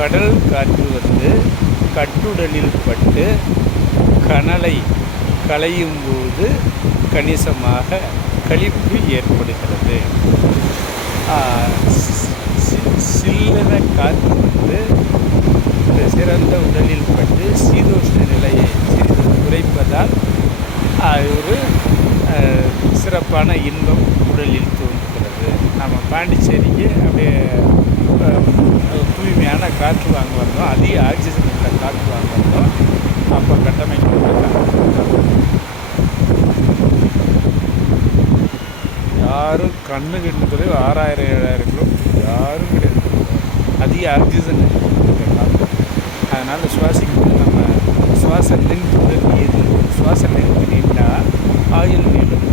கடல் காற்று கட்டுடலில் பட்டு கனலை களையும் போது கணிசமாக களிப்பு ஏற்படுகிறது. சில்லென காற்று சிறந்த உடலில் பட்டு சீதோஷ்ண நிலையை சிறிது குறைப்பதால் ஒரு சிறப்பான இன்பம் உடலில் தோன்றுகிறது. நம்ம பாண்டிச்சேரிக்கு அப்படியே தூய்மையான காற்று வாங்க வந்தோம், அதிக ஆக்சிஜன் உள்ள காற்று வாங்க வந்தோம். அப்போ கட்டமைக்கப்பட்ட யாரும் கண்ணு கிட்டது 6000-7000 கிலோ யாரும் கிடையாது. அதிக ஆக்சிஜன் காற்று. அதனால் சுவாசிக்கும்போது நம்ம சுவாச லெங்க் நீது சுவாச லெங்க் நீட்டால் ஆயுள் நீளும்.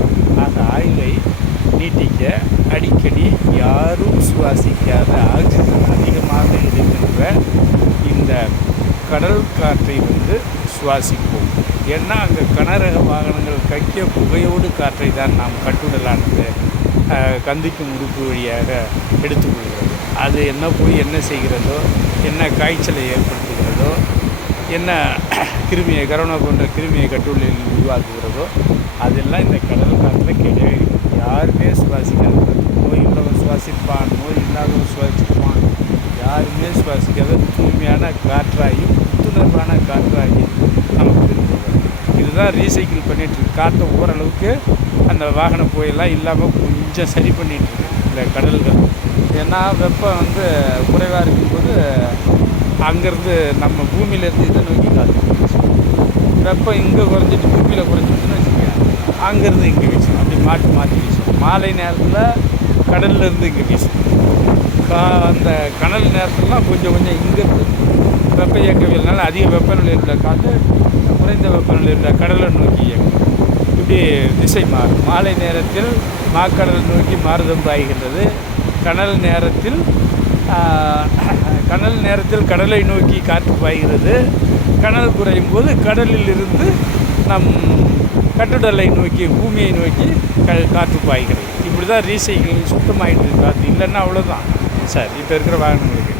அந்த ஆயுளை நீட்டிக்க அடிக்கடி யாரும் சுவாசிக்காத ஆக்சிஜன் அதிகமாக இருக்கின்ற இந்த கடல் காற்றை சுவாசிப்போம். ஏன்னா அங்கே கனரக வாகனங்கள் கக்கிய புகையோடு காற்றை தான் நாம் கட்டுடலானது கந்திக்கும் உறுப்பு வழியாக எடுத்துக்கொள்கிறது. அது என்ன போய் என்ன செய்கிறதோ, என்ன காய்ச்சலை ஏற்படுத்துகிறதோ, என்ன கிருமியை கரோனா போன்ற கிருமியை கட்டுடலில் உருவாக்குகிறதோ அதெல்லாம் இந்த கடல் காற்றில் கிடையாது. யாருமே சுவாசிக்காது. நோய் உள்ளவன் சுவாசிப்பான், நோய் இல்லாதவன் சுவாசிப்பான். யாருமே சுவாசிக்காத தூய்மையான காற்றாகி புத்துணர்வான காற்றாகி நமக்கு இருக்கிறது. இதுதான் ரீசைக்கிள் பண்ணிகிட்ருக்கு. காற்றை ஓரளவுக்கு அந்த வாகன புகையெல்லாம் இல்லாமல் கொஞ்சம் சரி பண்ணிகிட்ருக்கு இந்த கடல்கள். ஏன்னா வெப்பம் குறைவாக இருக்கும்போது அங்கேருந்து நம்ம பூமியிலேருந்து இதை நோக்கி காற்று வெப்பம் இங்கே குறைஞ்சிட்டு பூமியில் குறைஞ்சிட்டுன்னு வச்சுக்கோங்க, அங்கேருந்து இங்கே வீசும். அப்படி மாற்றி வீசும். மாலை நேரத்தில் கடல்லேருந்து இங்கே வீசும். அந்த கடல் நேரத்துலலாம் கொஞ்சம் இங்கேருந்து வெப்ப இயக்கவியல்னால அதிக வெப்பநிலை உள்ள காற்று குறைந்த வெப்பநிலை உள்ள கடலை நோக்கி இயக்கும். இப்படி திசை மாறும். மாலை நேரத்தில் மாக்கடல் நோக்கி மாறுதம் பாய்கின்றது. கடல் நேரத்தில் கடலை நோக்கி காற்று பாய்கிறது. கடல் குறையும் போது கடலில் இருந்து நம் கட்டுடலை நோக்கி பூமியை நோக்கி காற்று பாய்கிறது. இப்படி தான் ரீசைக்கிள் சுத்தமாகிட்டு காற்று. இல்லைன்னா அவ்வளோதான் சார் இப்போ இருக்கிற வாகனங்களுக்கு.